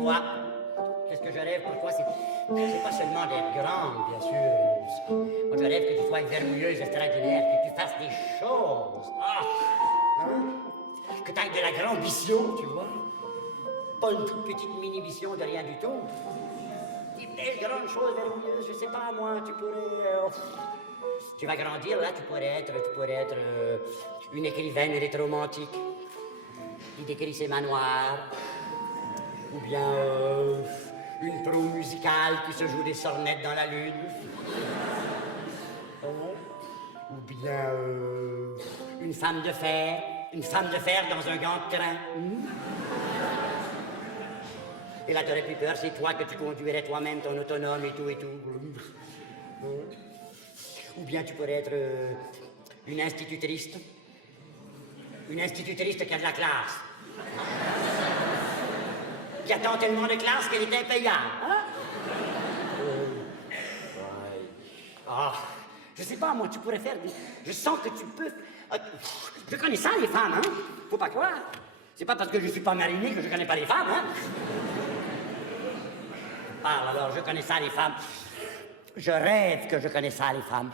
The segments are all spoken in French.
vois, qu'est-ce que je rêve pour toi, c'est pas seulement d'être grande, bien sûr. Moi, je rêve que tu sois vermouilleuse, extraordinaire, que tu fasses des choses. Ah! Hein? Que tu aies de la grande ambition, tu vois. Pas une toute petite mini-vision de rien du tout. Des belles grandes choses vermouilleuses, je sais pas, moi, tu pourrais... Tu vas grandir, là, tu pourrais être une écrivaine électromantique qui décrit ses manoirs. Ou bien une pro musicale qui se joue des sornettes dans la lune. Ou bien une femme de fer dans un gant de train. Et là, t'aurais plus peur, c'est toi que tu conduirais toi-même ton autonome et tout et tout. Ou bien tu pourrais être une institutrice. Une institutrice qui a de la classe. Qui attend tellement de classe qu'elle est impayable. Hein? Ah, je sais pas, moi, tu pourrais faire des... Je sens que tu peux... Je connais ça, les femmes, hein? Faut pas croire. C'est pas parce que je suis pas mariné que je connais pas les femmes, hein? Ah, alors, je connais ça, les femmes. Je rêve que je connais ça, les femmes.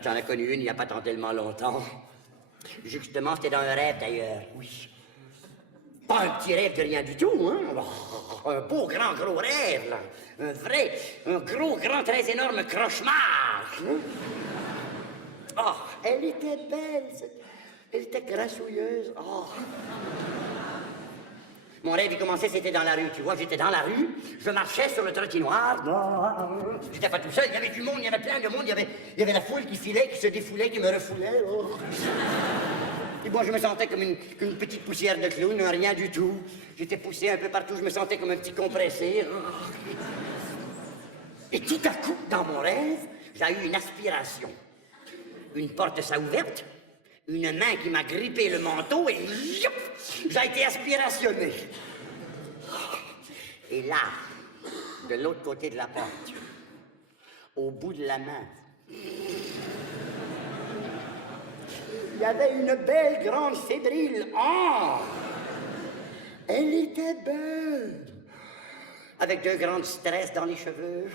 J'en ai connu une il y a pas tant tellement longtemps. Justement, c'était dans un rêve, d'ailleurs. Oui. Pas un petit rêve de rien du tout, hein? Un beau, grand, gros rêve, là. Un gros, grand, très énorme cauchemar. Oh, elle était belle, elle était grassouilleuse. Oh. Mon rêve, il commençait, c'était dans la rue, tu vois, j'étais dans la rue, je marchais sur le trottinoir. J'étais pas tout seul, il y avait du monde, il y avait plein de monde, il y avait la foule qui filait, qui se défoulait, qui me refoulait. Oh. Et bon, je me sentais comme une petite poussière de clown, rien du tout. J'étais poussé un peu partout, je me sentais comme un petit compressé. Et tout à coup, dans mon rêve, j'ai eu une aspiration. Une porte s'est ouverte, une main qui m'a grippé le manteau et j'ai été aspirationné. Et là, de l'autre côté de la porte, au bout de la main, il y avait une belle grande fébrile. Oh! Elle était belle. Avec deux grandes tresses dans les cheveux.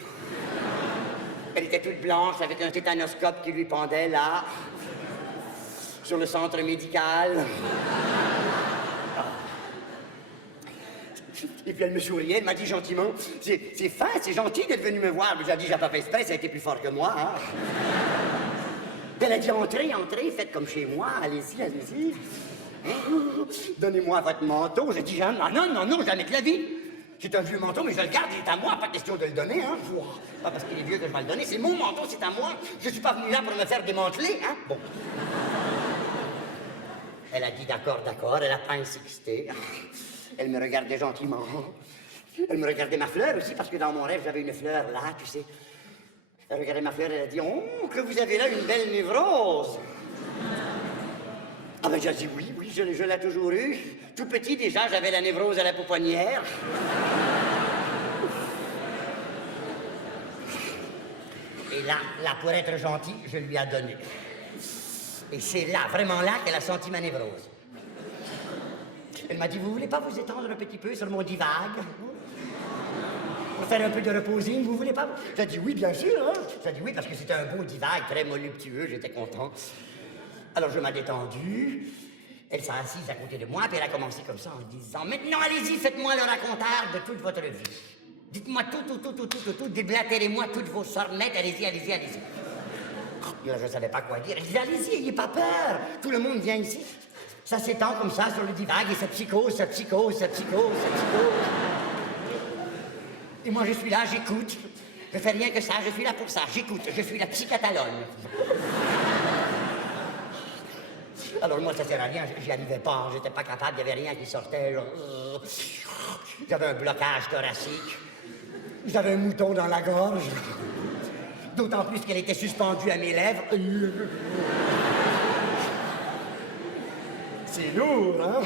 Elle était toute blanche avec un tétanoscope qui lui pendait là. Sur le centre médical. Et puis elle me souriait, elle m'a dit gentiment, c'est fin, c'est gentil d'être venu me voir. J'ai dit, j'ai pas fait exprès, ça a été plus fort que moi. Hein. Elle a dit, entrez, faites comme chez moi, allez-y, allez-y. Donnez-moi votre manteau. J'ai dit, non, jamais de la vie. C'est un vieux manteau, mais je le garde, il est à moi, pas question de le donner, hein. Pas parce qu'il est vieux que je vais le donner, c'est mon manteau, c'est à moi. Je suis pas venu là pour me faire démanteler, hein. Bon. Elle a dit d'accord, elle a pas insisté. Elle me regardait gentiment. Elle me regardait ma fleur aussi, parce que dans mon rêve, j'avais une fleur là, tu sais. Elle regardait ma fleur, elle a dit, oh, que vous avez là une belle névrose. Ah ben j'ai dit oui, je l'ai toujours eu. Tout petit déjà, j'avais la névrose à la pouponnière. Et là, pour être gentil, je lui ai donné. Et c'est là, vraiment là, qu'elle a senti ma névrose. Elle m'a dit, vous voulez pas vous étendre un petit peu sur mon divague? Pour faire un peu de reposing, vous voulez pas? J'ai dit oui, bien sûr, hein? J'ai dit oui, parce que c'était un beau divague, très voluptueux, j'étais content. Alors je m'ai détendu, elle s'est assise à côté de moi, puis elle a commencé comme ça en disant, maintenant allez-y, faites-moi le racontage de toute votre vie. Dites-moi tout, déblatérez-moi toutes vos sornettes, allez-y. Et là, je savais pas quoi dire. Je dis, allez-y, ayez pas peur. Tout le monde vient ici. Ça s'étend comme ça sur le divague, et ça psychose. Et moi, je suis là, j'écoute. Je fais rien que ça, je suis là pour ça, j'écoute. Je suis la psy-Catalogne. Alors moi, ça sert à rien, j'y arrivais pas, j'étais pas capable, il y avait rien qui sortait. J'avais un blocage thoracique. J'avais un mouton dans la gorge. D'autant plus qu'elle était suspendue à mes lèvres. C'est lourd, hein?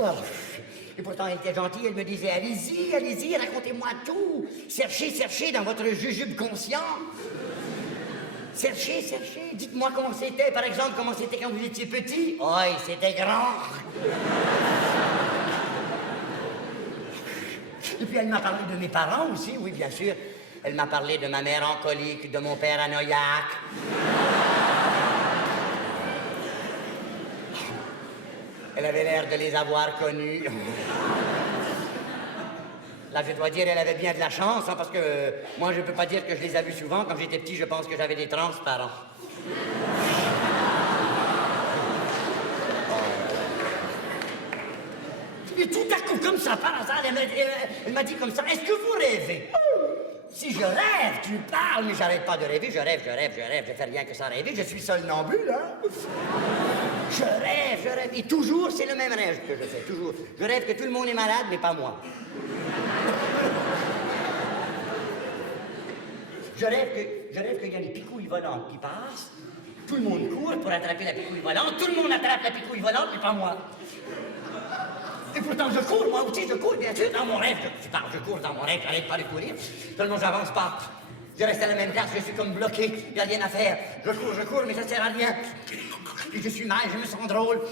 Oh. Et pourtant, elle était gentille, elle me disait, allez-y, racontez-moi tout. Cherchez dans votre jujube conscient. Cherchez, cherchez. Dites-moi comment c'était, par exemple, comment c'était quand vous étiez petit. Oui, c'était grand. Et puis elle m'a parlé de mes parents aussi, oui, bien sûr. Elle m'a parlé de ma mère en colique, de mon père anoïaque. Elle avait l'air de les avoir connus. Là, je dois dire, elle avait bien de la chance, hein, parce que moi, je ne peux pas dire que je les ai vus souvent. Quand j'étais petit, je pense que j'avais des transparents. Et tout à coup, comme ça, par hasard, elle m'a dit comme ça, est-ce que vous rêvez? Si je rêve, tu parles, mais j'arrête pas de rêver, je rêve, je fais rien que ça rêver, je suis somnambule, hein? Je rêve, et toujours, c'est le même rêve que je fais, toujours. Je rêve que tout le monde est malade, mais pas moi. Je rêve qu'il y a des picouilles volantes qui passent, tout le monde court pour attraper la picouille volante, tout le monde attrape la picouille volante, mais pas moi. Et pourtant, je cours, moi aussi, je cours, bien sûr, dans mon rêve. Je cours dans mon rêve, j'arrête pas de courir. Seulement, j'avance pas. Je reste à la même place, je suis comme bloqué, il n'y a rien à faire. Je cours, mais ça sert à rien. Et je suis mal, je me sens drôle.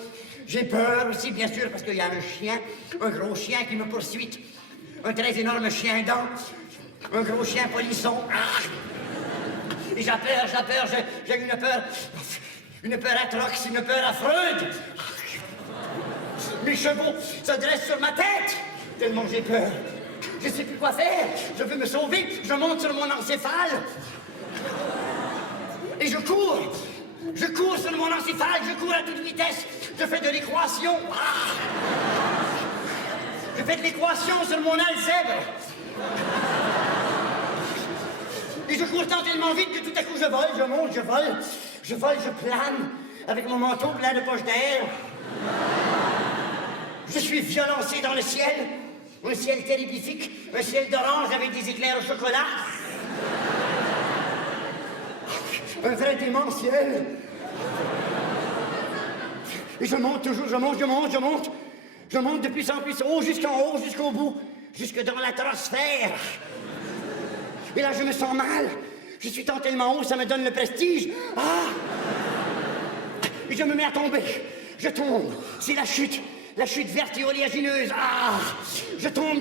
J'ai peur aussi, bien sûr, parce qu'il y a un chien, un gros chien qui me poursuit. Un très énorme chien dent, un gros chien polisson. Et j'ai peur, j'ai une peur atroce, une peur affreuse. Mes chevaux se dressent sur ma tête, tellement j'ai peur. Je ne sais plus quoi faire, je veux me sauver, je monte sur mon encéphale. Et je cours sur mon encéphale, je cours à toute vitesse, je fais de l'équation. Je fais de l'équation sur mon alzèbre. Et je cours tant tellement vite que tout à coup je vole, je monte, je plane avec mon manteau plein de poches d'air. Je suis violencé dans le ciel, un ciel terrifique, un ciel d'orange avec des éclairs au chocolat. Un vrai démentiel. Et je monte toujours, je monte de plus en plus haut, jusqu'en haut, jusqu'au bout, jusque dans l'atmosphère. Et là, je me sens mal. Je suis tant tellement haut, ça me donne le prestige. Et je me mets à tomber. Je tombe. C'est la chute. La chute verte et oléagineuse. Je tombe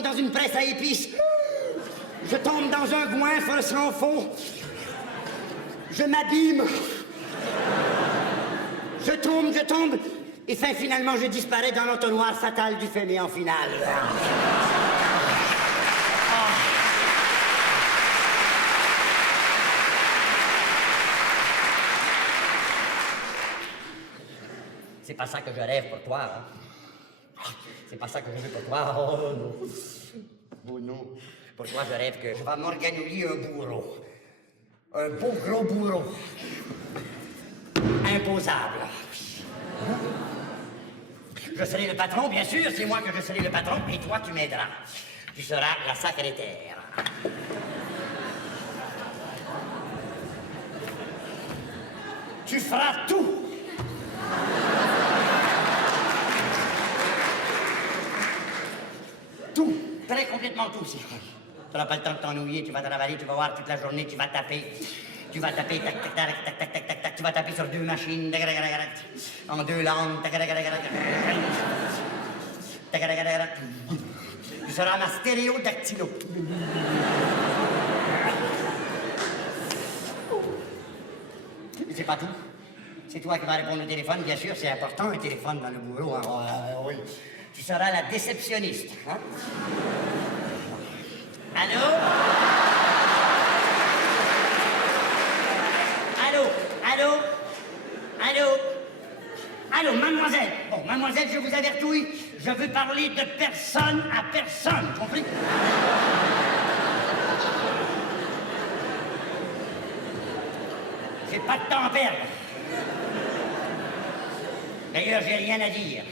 dans une presse à épices. Je tombe dans un goinfre sans fond. Je m'abîme. Je tombe. Et finalement, je disparais dans l'entonnoir fatal du fainéant final. C'est pas ça que je rêve pour toi, hein? C'est pas ça que je veux pour toi. Oh non. Oh non. Pour toi, je rêve que je vais m'organiser un bourreau. Un beau gros bourreau. Imposable. Je serai le patron, bien sûr, c'est moi que je serai le patron, et toi, tu m'aideras. Tu seras la secrétaire. Tu feras tout. Tout, très complètement tout. Tu n'auras pas le temps de t'ennuyer, tu vas travailler, tu vas voir toute la journée, tu vas taper, tac, tac, tac, tac, tac, tac, tac, tac, tu vas taper sur 2 machines, en 2 langues, tu seras ma stéréodactylo. Mais c'est pas tout. C'est toi qui vas répondre au téléphone, bien sûr, c'est important, un téléphone dans le bureau. Hein. Oui. Tu seras la déceptionniste. Hein? Allô? Allô, mademoiselle. Bon, mademoiselle, je vous avertis, je veux parler de personne à personne, compris? J'ai pas de temps à perdre. D'ailleurs, j'ai rien à dire.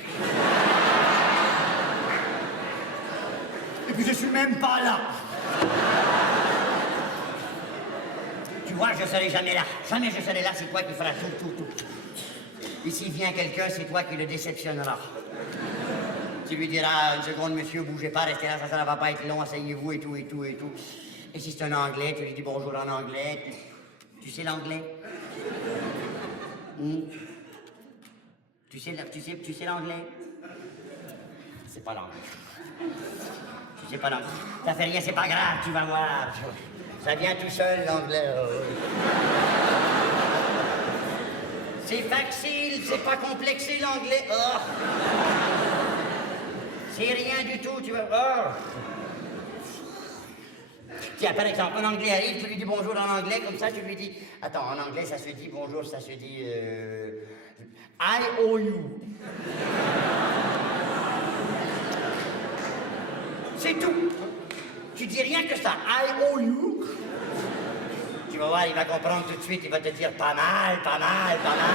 Et puis je suis même pas là. Tu vois, je serai jamais là. Jamais je serai là, c'est toi qui feras tout. Et s'il vient quelqu'un, c'est toi qui le déceptionneras. Tu lui diras, 1 seconde, monsieur, bougez pas, restez là, ça ne va pas être long, asseyez-vous et tout. Et si c'est un anglais, tu lui dis bonjour en anglais. Tu sais l'anglais? Tu sais l'anglais? C'est pas l'anglais. Tu sais pas l'anglais. Ça fait rien, c'est pas grave, tu vas voir. Ça vient tout seul, l'anglais. C'est facile, c'est pas complexé, l'anglais. Oh. C'est rien du tout, tu vas voir. Tiens, par exemple, un anglais arrive, tu lui dis bonjour en anglais, comme ça, tu lui dis... Attends, en anglais, ça se dit bonjour, ça se dit... I owe you. C'est tout. Tu dis rien que ça. I owe you. Tu vas voir, il va comprendre tout de suite, il va te dire pas mal, pas mal, pas mal.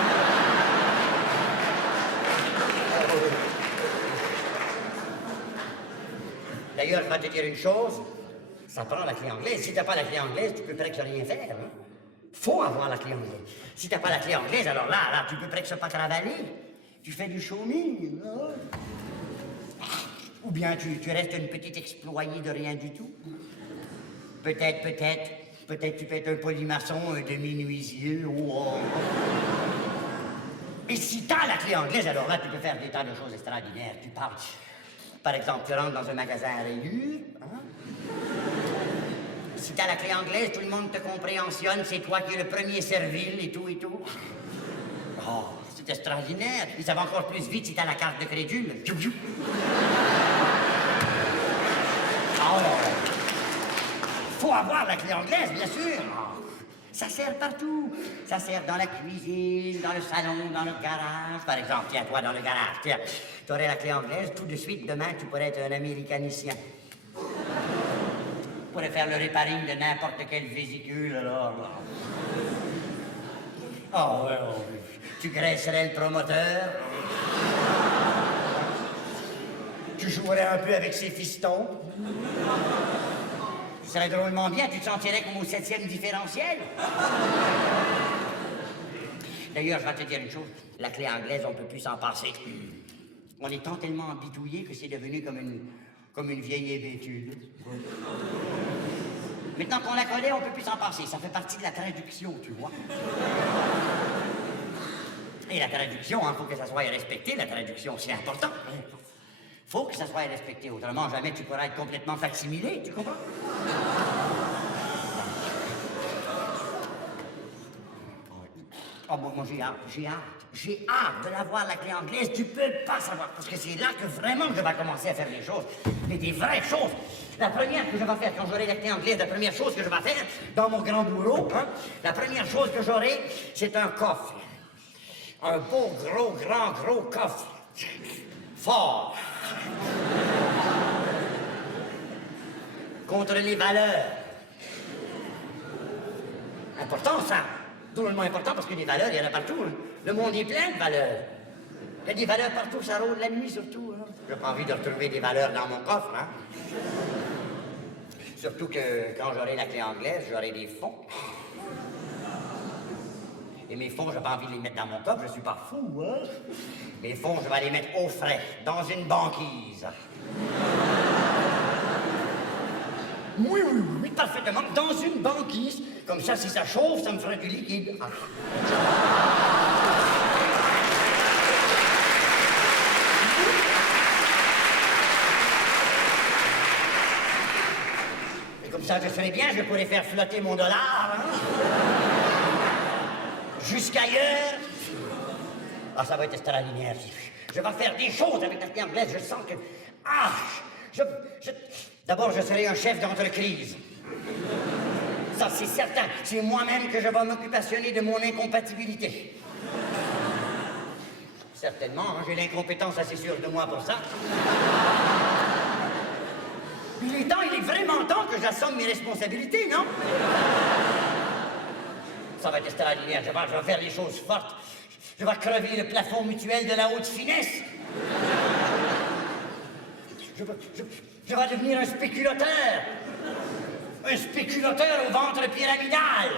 D'ailleurs, je vais te dire une chose. Ça prend la clé anglaise. Si t'as pas la clé anglaise, tu peux presque rien faire. Hein? Faut avoir la clé anglaise. Si t'as pas la clé anglaise, alors là, tu peux presque pas travailler. Tu fais du chôming. Hein? Ou bien tu restes une petite exployée de rien du tout. Peut-être tu peux être un polymaçon, un demi-nuisier. Oh. Et si t'as la clé anglaise, alors là, tu peux faire des tas de choses extraordinaires. Tu parles. Par exemple, tu rentres dans un magasin à rayures. Hein? Si t'as la clé anglaise, tout le monde te compréhensionne, c'est toi qui es le premier servile et tout et tout. Oh, c'est extraordinaire. Et ça va encore plus vite si t'as la carte de crédule. Oh là. Faut avoir la clé anglaise, bien sûr. Ça sert partout. Ça sert dans la cuisine, dans le salon, dans le garage. Par exemple, tiens, toi, dans le garage, tiens, tu aurais la clé anglaise, tout de suite, demain, tu pourrais être un américanicien. Tu pourrais faire le réparing de n'importe quelle vésicule, alors. Oh, ouais, oh, tu graisserais le promoteur. Tu jouerais un peu avec ses fistons. Ce serait drôlement bien, tu te sentirais comme au 7e différentiel. D'ailleurs, je vais te dire une chose, la clé anglaise, on ne peut plus s'en passer. On est tant tellement embitouillé que c'est devenu comme une vieille hébétude. Maintenant qu'on la connaît, on ne peut plus s'en passer. Ça fait partie de la traduction, tu vois. Et la traduction, il faut que ça soit respecté, la traduction, c'est important. Faut que ça soit respecté, autrement jamais tu pourras être complètement facsimilé, tu comprends? Oh, moi j'ai hâte de l'avoir, la clé anglaise, tu peux pas savoir, parce que c'est là que vraiment je vais commencer à faire des choses, mais des vraies choses. La première que je vais faire quand j'aurai la clé anglaise, la première chose que je vais faire dans mon grand bureau, hein, la première chose que j'aurai, c'est un coffre. Un beau, gros coffre. Fort. Contre les valeurs. Important, ça. Drôlement important, parce que les valeurs, il y en a partout. Hein. Le monde est plein de valeurs. Il y a des valeurs partout, ça rôde la nuit, surtout. Hein. J'ai pas envie de retrouver des valeurs dans mon coffre, hein. Surtout que quand j'aurai la clé anglaise, j'aurai des fonds. Et mes fonds, j'ai pas envie de les mettre dans mon coffre, je suis pas fou, hein. Mes fonds, je vais les mettre au frais, dans une banquise. Oui, parfaitement, dans une banquise. Comme ça, si ça chauffe, ça me fera du liquide. Ah. Et comme ça, je serai bien, je pourrais faire flotter mon dollar, hein. Jusqu'ailleurs. Ah, ça va être extraordinaire. Je vais faire des choses avec la clé anglaise. Je sens que... Ah! D'abord, je serai un chef d'entreprise. Ça, c'est certain. C'est moi-même que je vais m'occupationner de mon incompatibilité. Certainement, hein, j'ai l'incompétence assez sûre de moi pour ça. Il est vraiment temps que j'assume mes responsabilités, non? Ça va être extraordinaire. Je vais faire les choses fortes. Je vais crever le plafond mutuel de la haute finesse. Je vais devenir un spéculateur. Un spéculateur au ventre pyramidal.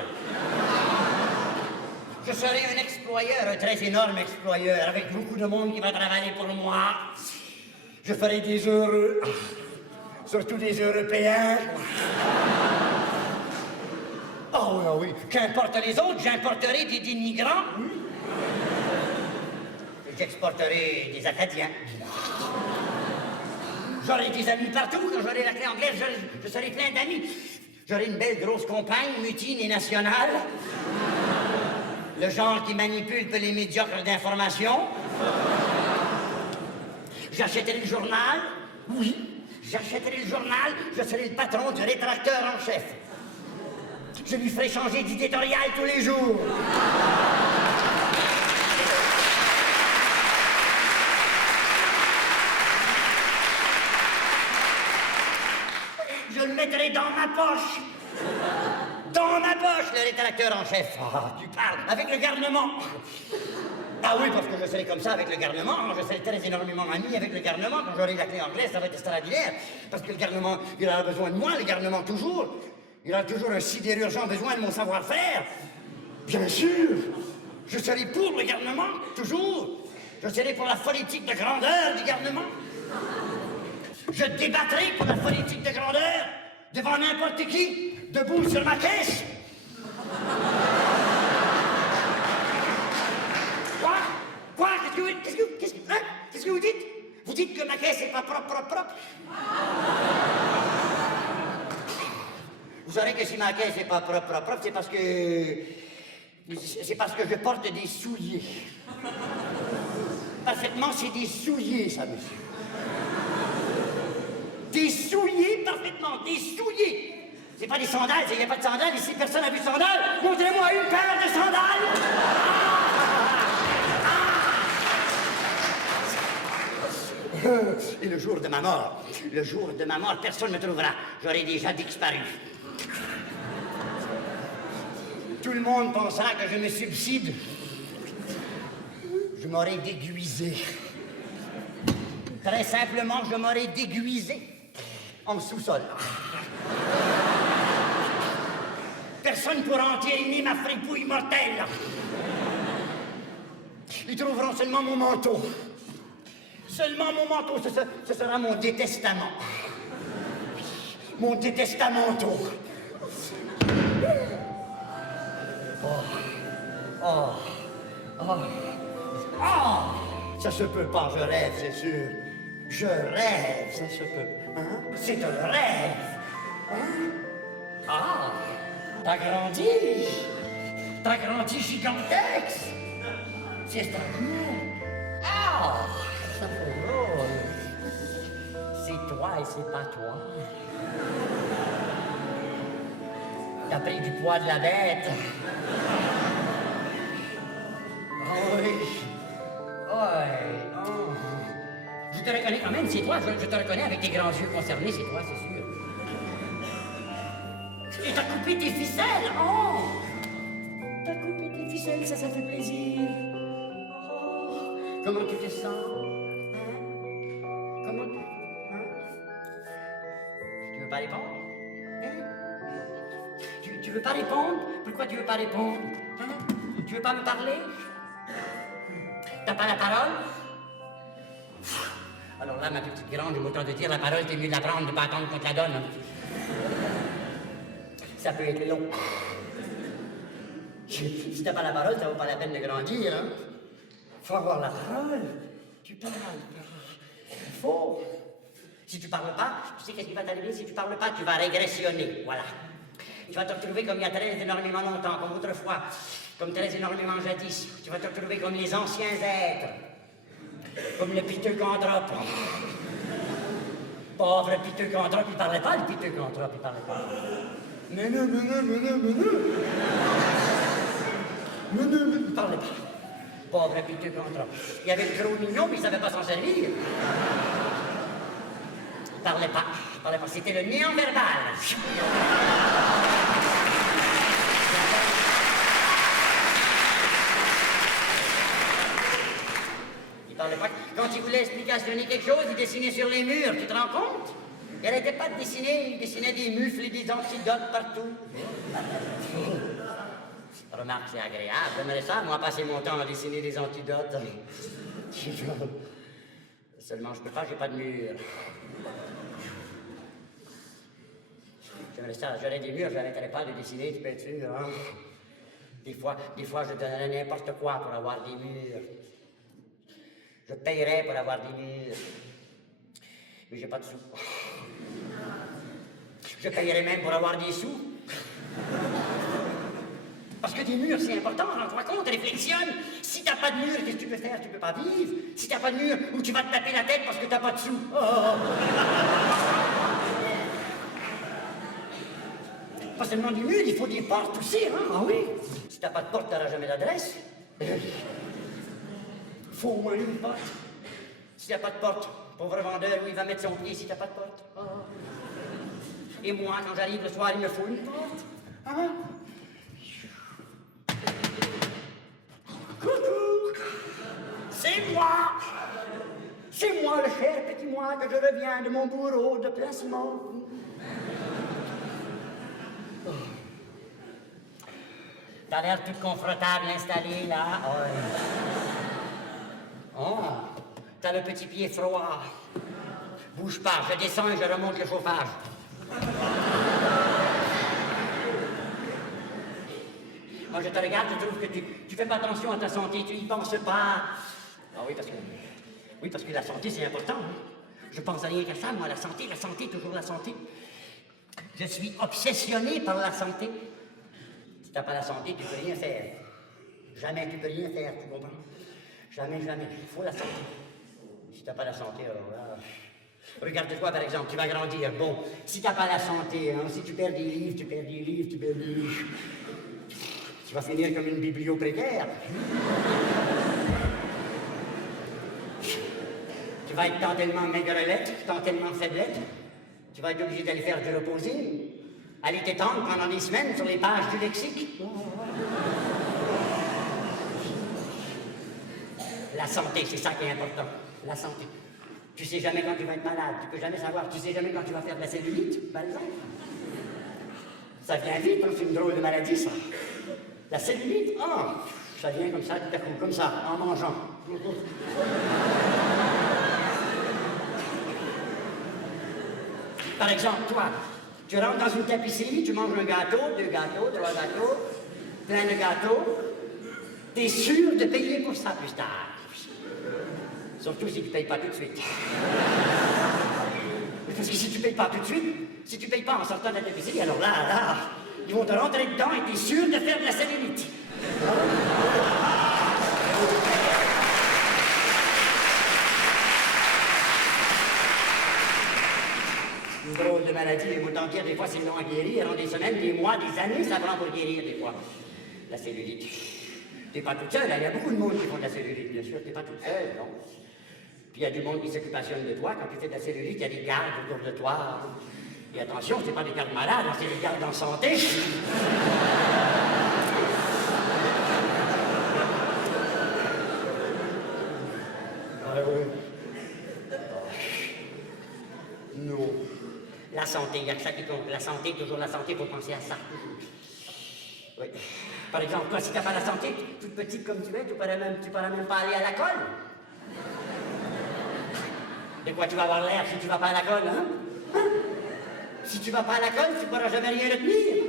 Je serai un exployeur, un très énorme exployeur, avec beaucoup de monde qui va travailler pour moi. Je ferai des heureux, surtout des Européens. Oh, oui, ah oui. Qu'importe les autres, j'importerai des migrants. J'exporterai des Acadiens. J'aurai des amis partout. Quand j'aurai la clé anglaise, je serai plein d'amis. J'aurai une belle grosse compagne, mutine et nationale. Le genre qui manipule peu les médiocres d'information. J'achèterai le journal. Oui, j'achèterai le journal. Je serai le patron du rétracteur en chef. Je lui ferai changer d'éditorial tous les jours. Je le mettrai dans ma poche. Dans ma poche, le rétracteur en chef. Ah, tu parles avec le garnement. Ah oui, parce que je serai comme ça avec le garnement. Je serai très énormément ami avec le garnement. Quand j'aurai la clé anglaise, ça va être extraordinaire. Parce que le garnement, il aura besoin de moi, le garnement toujours. Il aura toujours un sidérurgent besoin de mon savoir-faire. Bien sûr. Je serai pour le garnement, toujours. Je serai pour la politique de grandeur du garnement. Je débattrai pour la politique de grandeur devant n'importe qui, debout sur ma caisse. Quoi? Qu'est-ce que vous dites? Vous dites que ma caisse n'est pas propre? Vous savez que si ma caisse n'est pas propre, c'est parce que je porte des souliers. Parfaitement, c'est des souliers, ça, monsieur. Des souliers, parfaitement, des souliers. C'est pas des sandales, il n'y a pas de sandales, ici personne n'a vu de sandales. Montrez-moi une paire de sandales. Et le jour de ma mort, personne ne me trouvera. J'aurai déjà disparu. Tout le monde pensera que je me subside. Je m'aurais déguisé. Très simplement, je m'aurais déguisé en sous-sol. Personne ne pourra entériner ma fripouille mortelle. Ils trouveront seulement mon manteau. Seulement mon manteau, ce sera mon détestament. Mon détestamento. Ça se peut pas, je rêve, c'est sûr. Je rêve, ça se peut. Hein? C'est un rêve. Hein? Ah, t'as grandi. T'as grandi gigantesque. C'est extraordinaire. Ah, ça fait drôle. C'est toi et c'est pas toi. T'as pris du poids de la bête. Oui. Je te reconnais quand même, c'est toi. Je te reconnais avec tes grands yeux concernés, c'est toi, c'est sûr. Et t'as coupé tes ficelles. Oh! T'as coupé tes ficelles, ça fait plaisir. Oh! Comment tu te sens? Hein? Comment tu... Hein? Tu veux pas répondre? Hein? Tu veux pas répondre? Pourquoi tu veux pas répondre? Hein? Tu veux pas me parler? T'as pas la parole? Alors là, ma petite grande, j'ai autant de dire la parole, t'es mieux de la prendre, de pas attendre qu'on te la donne. Hein. Ça peut être long. Si t'as pas la parole, ça vaut pas la peine de grandir, hein. Faut avoir la parole. Tu parles. Il faut. Si tu parles pas, tu sais qu'est-ce qui va t'arriver? Si tu parles pas, tu vas régressionner. Voilà. Tu vas te retrouver comme il y a très énormément longtemps, comme autrefois, comme très énormément jadis. Tu vas te retrouver comme les anciens êtres. Comme le piteux Cantrope. Pauvre piteux Cantrope, il parlait pas, le piteux Cantrope, il parlait pas. Mais non. Il parlait pas. Pauvre piteux Cantrope. Il y avait le gros mignon, mais il savait pas s'en servir. Il parlait pas. C'était le néant verbal. Il parlait pas. Quand il voulait explicationner quelque chose, il dessinait sur les murs, tu te rends compte? Il n'arrêtait pas de dessiner, il dessinait des mufles et des antidotes partout. Remarque, c'est agréable, j'aimerais ça, moi, passer mon temps à dessiner des antidotes. Seulement, je peux pas, j'ai pas de mur. J'aimerais ça, j'aurais des murs, je n'arrêterais pas de dessiner, tu peux être sûr, hein? Des fois, je donnerais n'importe quoi pour avoir des murs. Je payerais pour avoir des murs. Mais j'ai pas de sous. Je payerais même pour avoir des sous. Parce que des murs, c'est important, rends-toi compte, réflexionne. Si t'as pas de mur, qu'est-ce que tu peux faire? Tu peux pas vivre. Si t'as pas de mur, où tu vas te taper la tête parce que t'as pas de sous. Oh. Pas seulement des murs, il faut des portes aussi, hein? Ah oui. Si t'as pas de porte, t'auras jamais d'adresse. Faut au moins une porte. Si t'as pas de porte, pauvre vendeur, où il va mettre son pied si t'as pas de porte? Oh. Et moi, quand j'arrive le soir, il me faut une porte. Hein? Coucou! C'est moi! C'est moi, le cher petit moi, que je reviens de mon bourreau de placement. Oh. T'as l'air tout confortable installé, là. Oh, t'as le petit pied froid. Bouge pas, je descends et je remonte le chauffage. Moi, je te regarde, je trouve que tu fais pas attention à ta santé, tu y penses pas. Ah oui, parce que la santé, c'est important. Hein? Je pense à rien qu'à ça, moi, la santé, toujours la santé. Je suis obsessionné par la santé. Si t'as pas la santé, tu peux rien faire. Jamais tu peux rien faire, tu comprends? Jamais. Il faut la santé. Si t'as pas la santé, alors là... Regarde-toi, par exemple, tu vas grandir. Bon, si t'as pas la santé, hein, si tu perds des livres, tu vas finir comme une biblio précaire. Tu vas être tellement maigrelette, tellement faiblette. Tu vas être obligé d'aller faire du reposing. Aller t'étendre pendant des semaines sur les pages du lexique. La santé, c'est ça qui est important. La santé. Tu sais jamais quand tu vas être malade, tu peux jamais savoir. Tu sais jamais quand tu vas faire de la cellulite, par exemple. Ça vient vite, hein, c'est une drôle de maladie, ça. La cellulite, ça vient comme ça, tout à coup, comme ça, en mangeant. Par exemple, toi, tu rentres dans une tapisserie, tu manges un gâteau, 2 gâteaux, 3 gâteaux, plein de gâteaux. T'es sûr de payer pour ça plus tard. Surtout si tu payes pas tout de suite. Parce que si tu payes pas tout de suite, si tu payes pas en sortant de la tapisserie, alors là, ils vont te rentrer dedans et t'es sûr de faire de la cellulite. Une drôle de maladie, et autant dire, des fois c'est long à guérir, en des semaines, des mois, des années, ça prend pour guérir des fois. La cellulite. T'es pas toute seule, il y a beaucoup de monde qui font de la cellulite, bien sûr, t'es pas toute seule, non? Puis il y a du monde qui s'occupation de toi, quand tu fais de la cellulite, il y a des gardes autour de toi. Et attention, c'est pas des gardes malades, c'est des gardes en santé. Ah oui. Non. La santé, il y a que ça qui compte. La santé, toujours la santé, il faut penser à ça. Oui. Par exemple, toi, si tu n'as pas la santé, toute petite comme tu es, tu pourras même pas aller à l'école. De quoi tu vas avoir l'air si tu vas pas à l'école, hein? Si tu vas pas à l'école, tu pourras jamais rien retenir.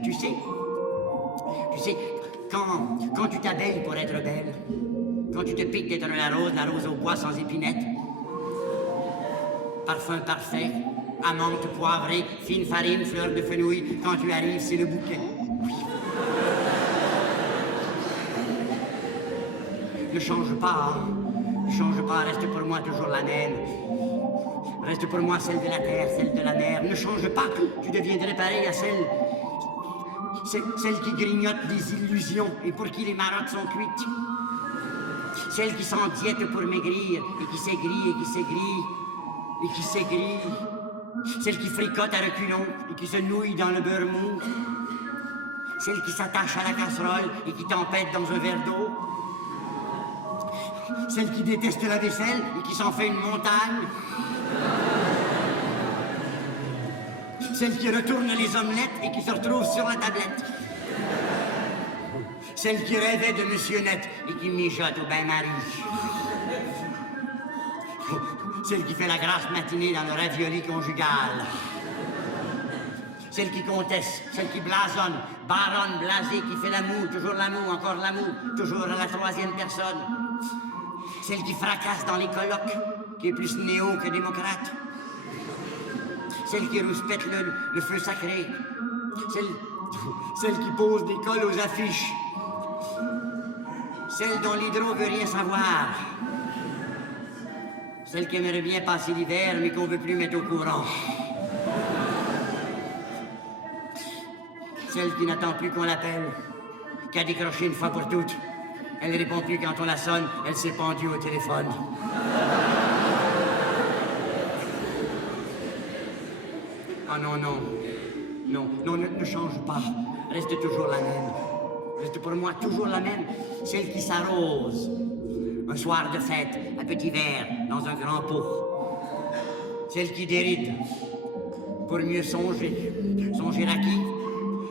Tu sais, quand tu t'habilles pour être belle, quand tu te piques d'être la rose au bois sans épinette, parfum parfait, amande poivrée, fine farine, fleur de fenouil, quand tu arrives, c'est le bouquet. Ne change pas, reste pour moi toujours la même. Reste pour moi celle de la terre, celle de la mer. Ne change pas, tu deviendrais pareil à celle qui grignote des illusions et pour qui les marottes sont cuites. Celle qui s'en diète pour maigrir et qui s'aigrit et qui s'aigrit et qui s'aigrit Celle qui fricote à reculons et qui se nouille dans le beurre mou. Celle qui s'attache à la casserole et qui tempête dans un verre d'eau. Celle qui déteste la vaisselle et qui s'en fait une montagne. Celle qui retourne les omelettes et qui se retrouve sur la tablette. Celle qui rêvait de Monsieur Net et qui mijote au bain-marie. Celle qui fait la grasse matinée dans le ravioli conjugal. Celle qui conteste, celle qui blasonne, baronne, blasée, qui fait l'amour, toujours l'amour, encore l'amour, toujours à la troisième personne. Celle qui fracasse dans les colloques, qui est plus néo que démocrate. Celle qui rouspète le feu sacré. Celle qui pose des cols aux affiches. Celle dont l'hydro veut rien savoir. Celle qui aimerait bien passer l'hiver, mais qu'on veut plus mettre au courant. Celle qui n'attend plus qu'on l'appelle, qui a décroché une fois pour toutes. Elle ne répond plus quand on la sonne, elle s'est pendue au téléphone. Ah non, non. Non, ne change pas. Reste toujours la même. Reste pour moi toujours la même. Celle qui s'arrose. Un soir de fête, un petit verre dans un grand pot. Celle qui déride. Pour mieux songer. Songer à qui?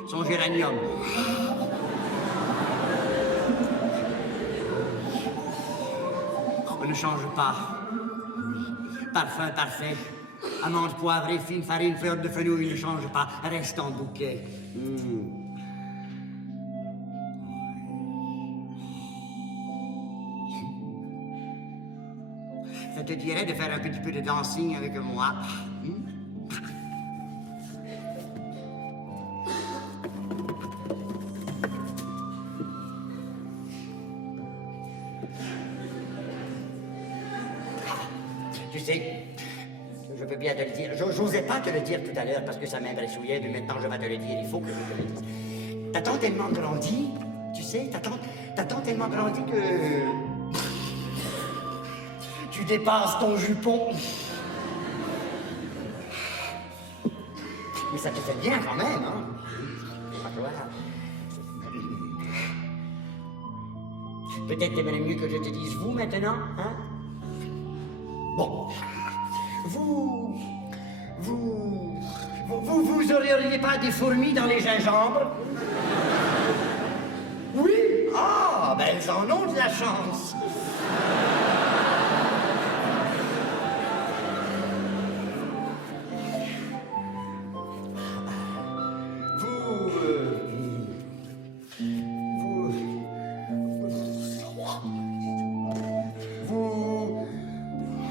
Son géranium. On ne change pas. Parfum parfait. Amande poivrée, fine farine, fleur de fenouil ne change pas. Reste en bouquet. Ça te dirait de faire un petit peu de dancing avec moi? Tu sais, je peux bien te le dire. J'osais pas te le dire tout à l'heure parce que ça m'impressionnait, mais maintenant je vais te le dire, il faut que je te le dise. T'as tant tellement grandi, tu sais, t'as tant tellement grandi que... tu dépasses ton jupon. Mais ça te fait bien quand même, hein? Faut pas croire. Peut-être t'aimerais mieux que je te dise vous maintenant, hein? Bon. Vous auriez pas des fourmis dans les gingembres? Oui? Ah, ben elles en ont de la chance.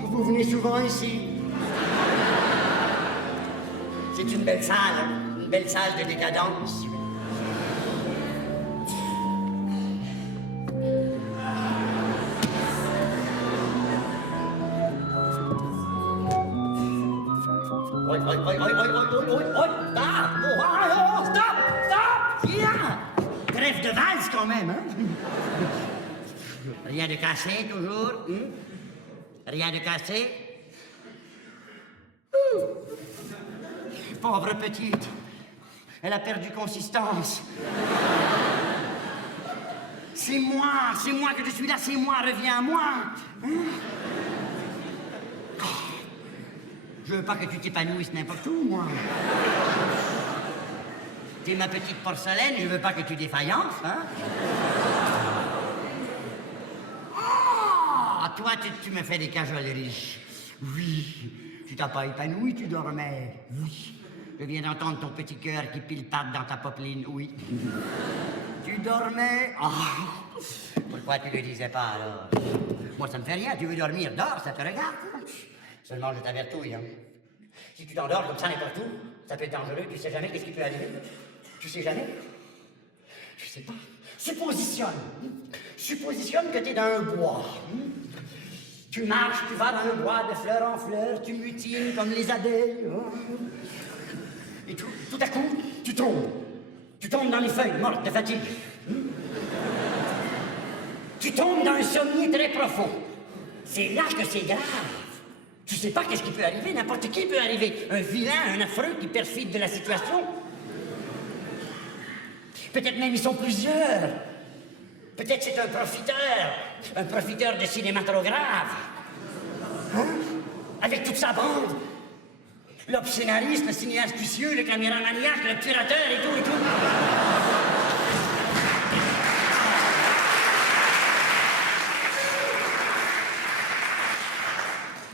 Vous venez souvent ici. C'est une belle salle, hein? Une belle salle de décadence. Stop! Viens! Trêve de valse quand même, hein? Rien de cassé, toujours, hein? Rien de cassé? Pauvre petite. Elle a perdu consistance. C'est moi que je suis là, c'est moi, reviens à moi. Hein? Oh. Je veux pas que tu t'épanouisses n'importe où, moi. T'es ma petite porcelaine, je veux pas que tu défaillances, hein? Oh, toi, tu me fais des cajoleries. Oui. Tu t'as pas épanoui, tu dormais. Oui. Je viens d'entendre ton petit cœur qui pile-patte dans ta popeline, oui. Tu dormais? Oh. Pourquoi tu le disais pas, alors? Moi, ça me fait rien. Tu veux dormir, dors, ça te regarde. Seulement, je t'avertouille, hein. Si tu t'endors comme ça n'importe où, ça peut être dangereux. Tu sais jamais qu'est-ce qui peut arriver. Tu sais jamais? Je sais pas. Suppositionne que t'es dans un bois. Tu marches, tu vas dans le bois de fleur en fleur, tu mutines comme les abeilles. Et tout à coup, tu tombes. Tu tombes dans les feuilles mortes de fatigue. Tu tombes dans un sommeil très profond. C'est là que c'est grave. Tu sais pas qu'est-ce qui peut arriver, n'importe qui peut arriver. Un vilain, un affreux qui perfide de la situation. Peut-être même ils sont plusieurs. Peut-être c'est un profiteur de cinématographe. Hein? Avec toute sa bande. L'obscénariste, le cinéaste astucieux, le caméramaniaque, le curateur et tout et tout.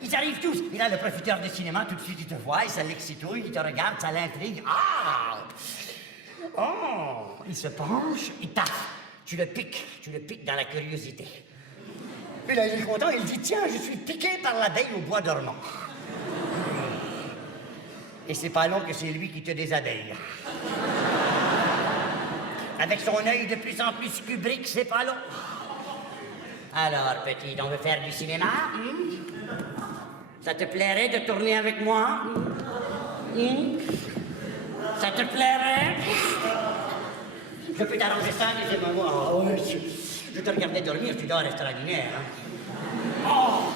Ils arrivent tous. Et là, le profiteur de cinéma, tout de suite, il te voit, ça l'excitouille, il te regarde, ça l'intrigue. Ah! Oh! Il se penche, il tape. Tu le piques dans la curiosité. Puis là, il est content, il dit, tiens, je suis piqué par l'abeille au bois dormant. Et c'est pas long que c'est lui qui te désabeille. Avec son œil de plus en plus cubrique, c'est pas long. Alors, petite, on veut faire du cinéma? Ça te plairait de tourner avec moi? Ça te plairait? Je peux t'arranger ça, dis-moi. Oh, je te regardais dormir, tu dors extraordinaire. Hein? Oh!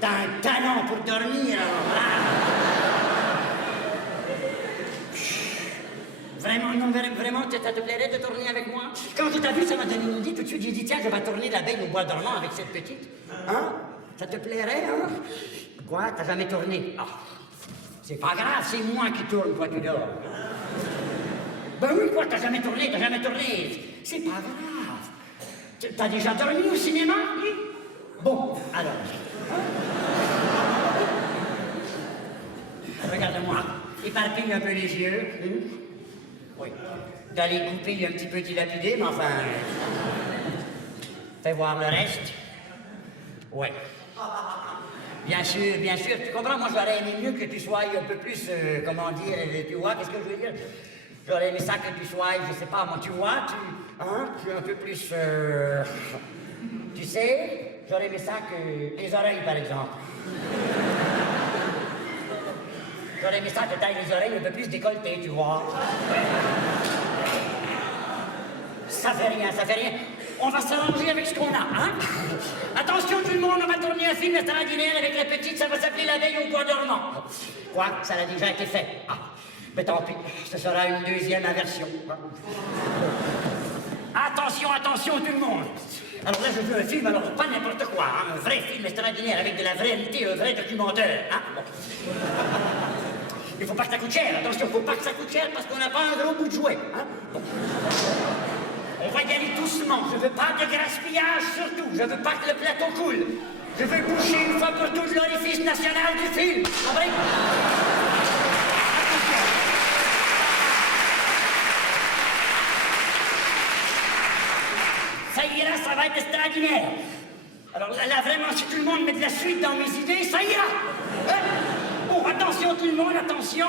T'as un talent pour dormir, alors là. Vraiment, non, vraiment, ça te plairait de tourner avec moi? Quand tu t'as vu, ça m'a donné une idée. Tout de suite, j'ai dit, tiens, je vais tourner l'abeille au bois dormant avec cette petite. Hein? Ça te plairait, hein? Quoi? T'as jamais tourné? Ah, c'est pas grave, c'est moi qui tourne, toi, tu dors. Ben oui, quoi, t'as jamais tourné? C'est pas grave. T'as déjà dormi au cinéma? Bon, alors. Regarde-moi. Éparpille un peu les yeux. Oui. T'as les goupilles un petit peu dilapidées, mais enfin... Fais voir le reste. Ouais. Bien sûr, tu comprends, moi j'aurais aimé mieux que tu sois un peu plus, comment dire, tu vois, qu'est-ce que je veux dire? J'aurais aimé ça que tu sois, je sais pas, moi, tu vois, tu es un peu plus, tu sais, j'aurais aimé ça que les oreilles, par exemple. J'aurais aimé ça que t'ailles les oreilles un peu plus décolletées, tu vois. Ça fait rien. On va s'arranger avec ce qu'on a, hein? Attention tout le monde, on va tourner un film extraordinaire avec la petite, ça va s'appeler L'abeille au bois dormant. Quoi? Ça a déjà été fait. Ah, mais tant pis, ce sera une deuxième inversion. Attention tout le monde. Alors là, je veux un film, alors pas n'importe quoi, hein? Un vrai film extraordinaire avec de la vraie réalité, un vrai documentaire, hein? Bon. Il faut pas que ça coûte cher, attention, faut pas que ça coûte cher parce qu'on n'a pas un gros bout de jouet, hein? Bon. On va y aller doucement, je veux pas de gaspillage surtout, je veux pas que le plateau coule. Je veux boucher une fois pour toutes l'orifice national du film. Compris? Ça ira, ça va être extraordinaire. Alors là, vraiment, si tout le monde met de la suite dans mes idées, ça ira. Hein? Bon, attention tout le monde, attention.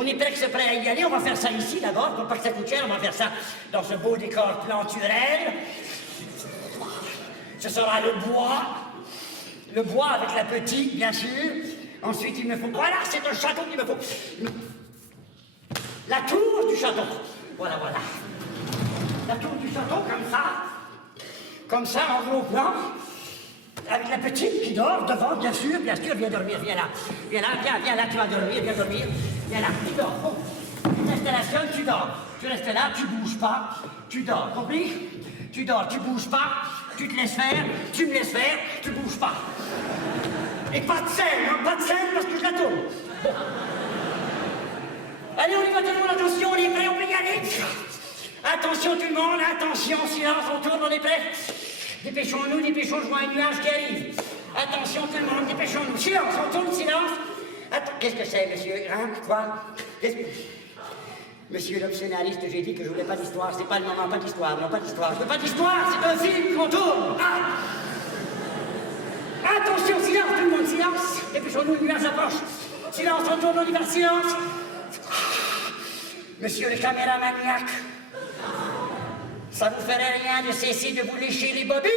On est presque prêt à y aller, on va faire ça ici d'abord, pour pas que ça coûte cher, on va faire ça dans ce beau décor planturel. Ce sera le bois avec la petite, bien sûr. Ensuite, il me faut, voilà, c'est un château qu'il me faut. La tour du château, voilà. La tour du château, comme ça, en gros plan. Avec la petite qui dort devant, bien sûr, viens dormir, viens là, tu vas dormir, viens là, tu dors, bon. Tu t'installations, tu dors, tu restes là, tu bouges pas, tu dors, compris? Tu dors, tu bouges pas, tu te laisses faire, tu me laisses faire, tu bouges pas. Et pas de scène, hein, pas de scène parce que je la tourne. Bon. Allez, on y va tout le monde, attention, on est prêt, on peut y aller. Attention tout le monde, attention, silence, on tourne, on est prêt. Dépêchons-nous, je vois un nuage qui arrive. Attention tout le monde, dépêchons-nous. Silence, on tourne, silence. Attends, qu'est-ce que c'est, monsieur? Hein? Quoi? Monsieur l'obscénariste, j'ai dit que je voulais pas d'histoire. C'est pas le moment, pas d'histoire. Non, pas d'histoire. Je veux pas d'histoire, c'est un film qu'on tourne. Ah! Attention, silence, tout le monde, silence. Dépêchons-nous, le nuage approche. Silence, on tourne, on y va, silence. Monsieur le caméramaniaque. Ça vous ferait rien de cesser de vous lécher les bobines?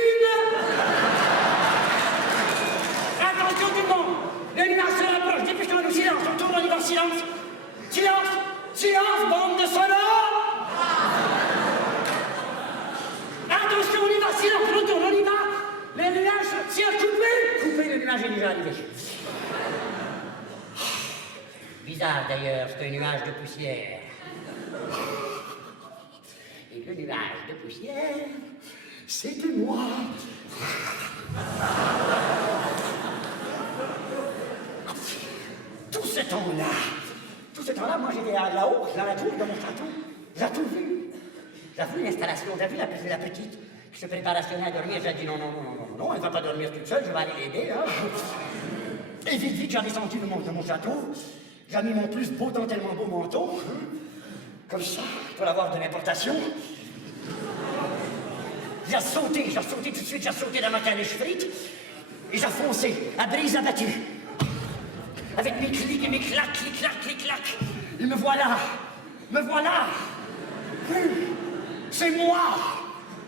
Attention tout le monde! Le nuage se rapproche, dépêchons-nous, silence, on tourne, on y va, silence! Silence, bande de sonores! Attention, on y va, silence, on tourne, on y va! Le nuage, silence, coupez! Le nuage est déjà arrivé. Bizarre d'ailleurs, c'est un nuage de poussière. Et le nuage de poussière, c'était moi. Tout ce temps-là, moi j'étais là-haut, dans la tour de mon château. J'ai tout vu. J'ai vu l'installation, j'ai vu la petite qui se préparationnait à dormir. J'ai dit non, elle ne va pas dormir toute seule, je vais aller l'aider. Hein. Et vite, j'ai descendu de mon château. J'ai mis mon plus beau, tellement beau manteau, comme ça, pour avoir de l'importation. J'ai sauté tout de suite, j'ai sauté dans ma calèche frite, et j'ai foncé, à brise abattue. Avec mes clics et mes claques, clic-clac. Et me voilà. C'est moi.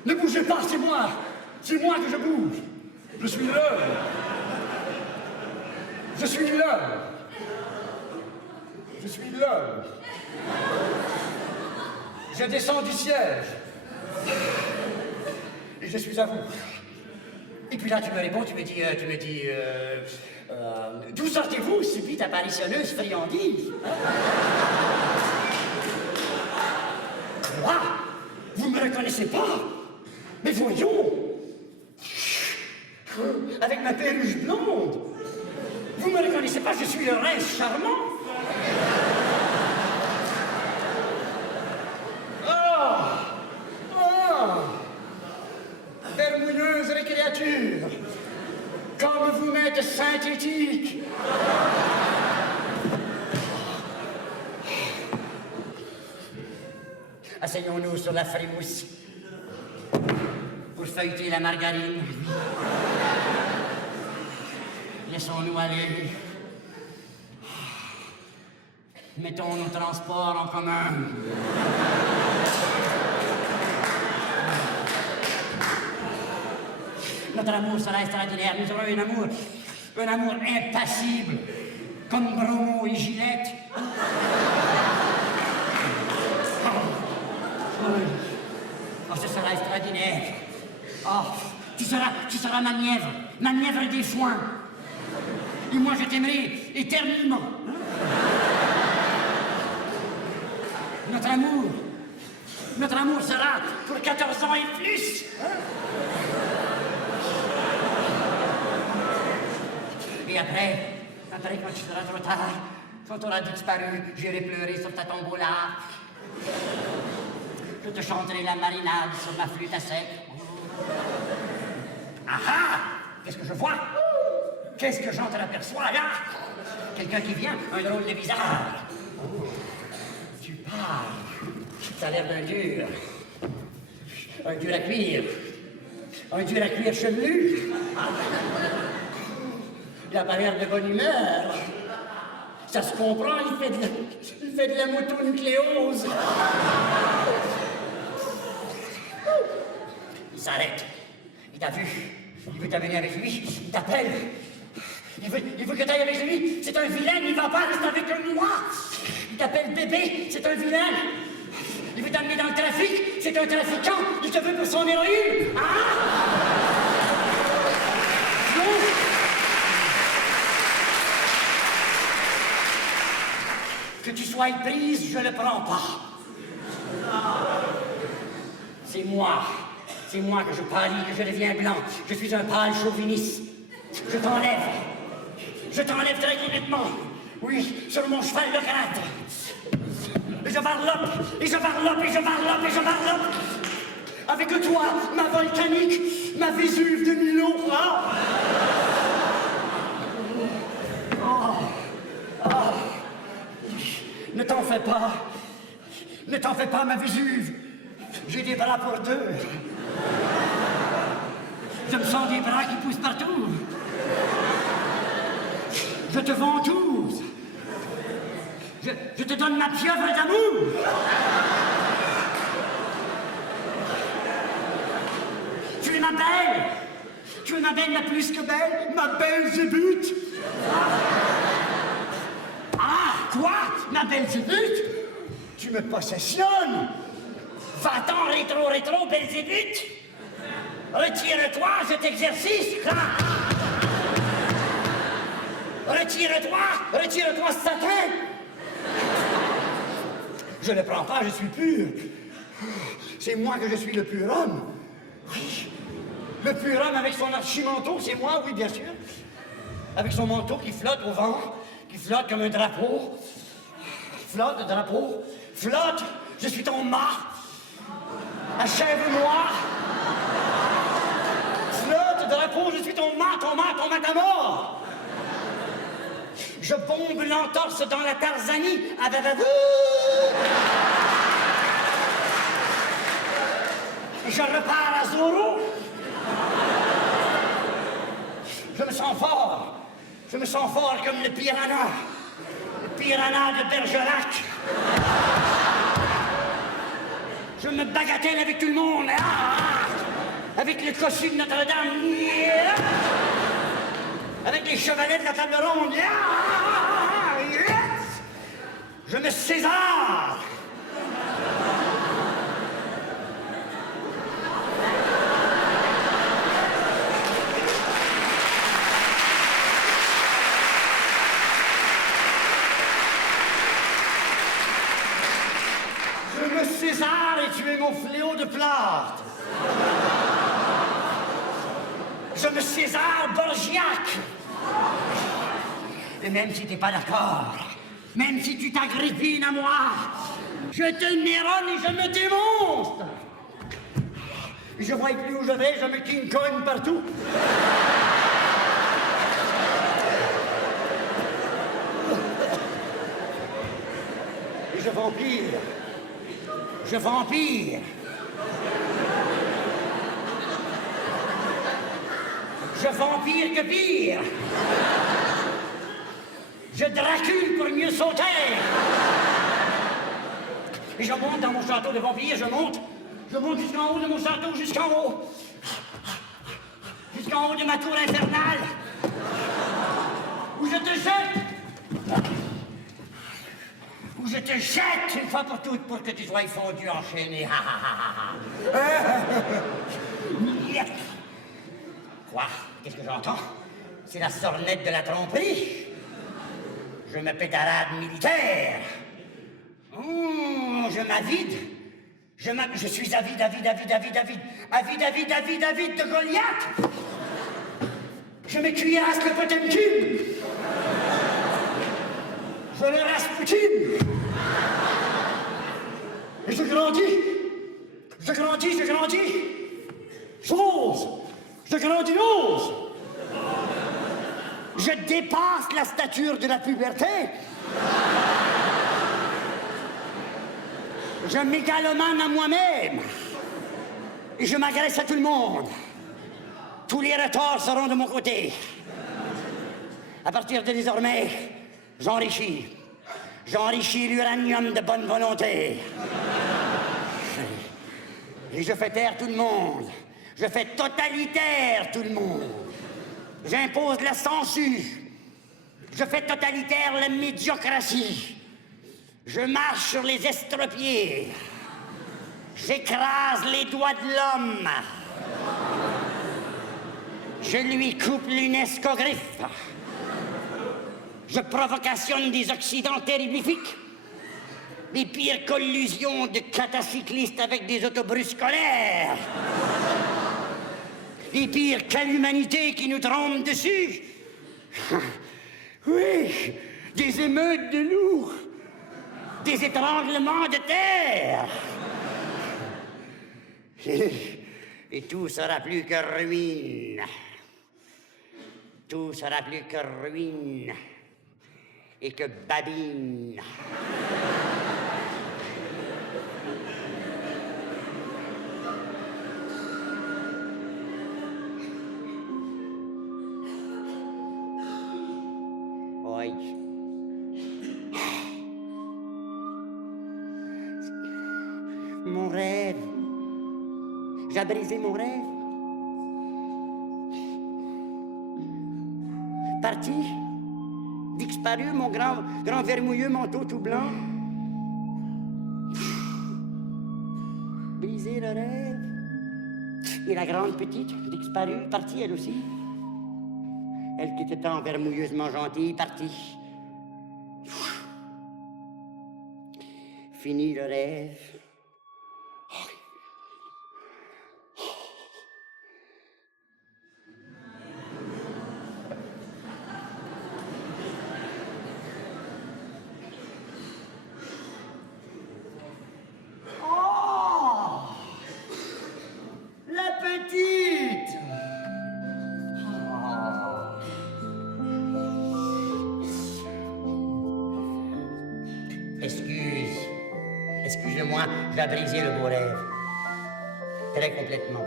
Ne bougez pas, c'est moi. C'est moi que je bouge. Je suis l'homme. Je suis l'homme. Je descends du siège. Et je suis à vous. Et puis là, tu me réponds, tu me dis, d'où sortez-vous, subite apparitionneuse friandise? Quoi? Vous me reconnaissez pas? Mais voyons! Avec ma perruche blonde! Vous me reconnaissez pas, je suis le rince charmant! Vermouilleuse les créatures! Comme vous m'êtes synthétique! Asseyons-nous sur la frimousse pour feuilleter la margarine. Laissons-nous aller. Mettons nos transports en commun. Notre amour sera extraordinaire. Nous aurons un amour impassible, comme Bromo et Gillette. Oh, ce sera extraordinaire. Oh, tu seras ma mièvre des foins. Et moi, je t'aimerai éternellement. Notre amour sera pour 14 ans et plus. Et après, quand tu seras trop tard, quand tu auras disparu, j'irai pleurer sur ta tombeau-là. Je te chanterai la marinade sur ma flûte à sec. Ah ah! Qu'est-ce que je vois? Qu'est-ce que j'entreaperçois là? Quelqu'un qui vient, un drôle de visage. Oh, tu parles. Ça a l'air d'un dur. Un dur à cuire. Un dur à cuire chevelu. Il a pas l'air de bonne humeur. Ça se comprend, il fait de la motonucléose. Il s'arrête. Il t'a vu. Il veut t'amener avec lui. Il t'appelle. Il veut que tu ailles avec lui. C'est un vilain, il va pas rester avec moi. Il t'appelle bébé, c'est un vilain. Il veut t'amener dans le trafic, c'est un trafiquant. Il te veut pour son héroïne. Ah! Non. Que tu sois prise, je ne le prends pas. C'est moi que je pâlis, que je deviens blanc. Je suis un pâle chauviniste. Je t'enlève très complètement. Oui, sur mon cheval de gratte. Et je varlope. Avec toi, ma volcanique, ma Vésuve de Milo. Ne t'en fais pas, ma Vésuve. J'ai des bras pour deux. Je me sens des bras qui poussent partout. Je te ventouse. Je te donne ma pieuvre d'amour. Tu es ma belle. Tu es ma belle, ma plus que belle, ma belle Zébute. Ah, quoi? Ma belle Zébute? Tu me possessionnes. Va-t'en, rétro, Belzébuth! Retire-toi, cet exercice! Retire-toi, Satan! Je ne prends pas, je suis pur. C'est moi que je suis le pur homme. Oui. Le pur homme avec son archimanteau, c'est moi, oui, bien sûr. Avec son manteau qui flotte au vent, qui flotte comme un drapeau. Flotte, le drapeau. Flotte, je suis ton mât. Achève-moi. Flotte, drapeau, je suis ton mât à mort. Je bombe l'entorse dans la Tarzanie. Je repars à Zorro. Je me sens fort. Je me sens fort comme le piranha. Le piranha de Bergerac. Je me bagatelle avec tout le monde. Avec le cossu de Notre-Dame. Avec les chevalets de la table ronde. Je me César. Je me César et tu es mon fléau de plâtre. Je me César Borgiac. Et même si t'es pas d'accord, même si tu t'agrippines à moi, je te néronne et je me démonte. Je vois plus où je vais, je me King Kong partout. Et je vampire. Je vampire. Je vampire que pire. Je dracule pour mieux sauter. Et je monte dans mon château de vampire, je monte jusqu'en haut de mon château, jusqu'en haut de ma tour infernale, où je te jette une fois pour toutes pour que tu sois fondu, enchaîné. Quoi? Qu'est-ce que j'entends? C'est la sornette de la tromperie. Je me pétarade militaire. Je m'avide. Je suis avide de Goliath. Je me cuirasse le Potemkin. Je le Rasputin. Et je grandis. Je grandiose. Je dépasse la stature de la puberté. Je mégalomane à moi-même. Et je m'agresse à tout le monde. Tous les retards seront de mon côté. À partir de désormais, j'enrichis l'uranium de bonne volonté. Et je fais taire tout le monde. Je fais totalitaire tout le monde. J'impose la censure. Je fais totalitaire la médiocratie. Je marche sur les estropiés. J'écrase les doigts de l'homme. Je lui coupe l'UNESCO-griffe. Je provocationne des accidents terriblifiques. Les pires collusions de catacyclistes avec des autobus scolaires. Les pires cas l'humanité qui nous trompent dessus. Oui, des émeutes de loups. Des étranglements de terre. Et tout sera plus que ruine. Tout sera plus que ruine. Et que babine. Oui. Mon rêve. J'ai brisé mon rêve. Parti. Disparu, mon grand vermouilleux manteau tout blanc. Brisé le rêve. Et la grande petite, disparue, partie elle aussi. Elle qui était tant vermouilleusement gentille, partie. Fini le rêve. Oh, la petite. Excusez-moi, j'ai brisé le beau rêve. Très complètement.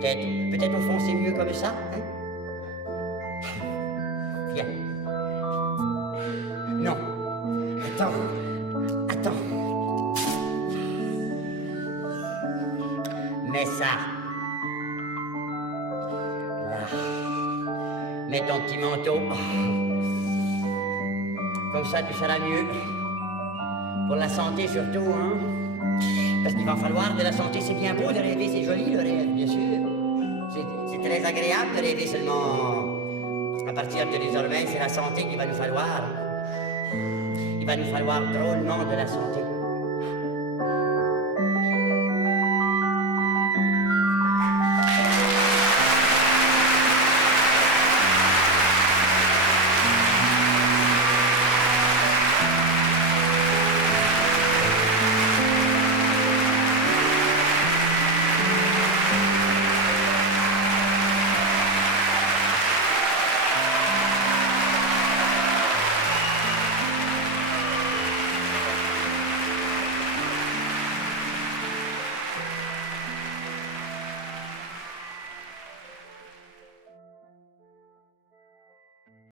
Peut-être au fond c'est mieux comme ça, hein? Viens. Non. Attends. Mets ça. Là. Mets ton petit manteau. Comme ça, tu seras mieux. Pour la santé surtout, hein. Parce qu'il va falloir de la santé. C'est bien beau de rêver, c'est joli le rêve, bien sûr. C'est très agréable de rêver seulement. À partir de désormais, c'est la santé qu'il va nous falloir. Il va nous falloir drôlement de la santé.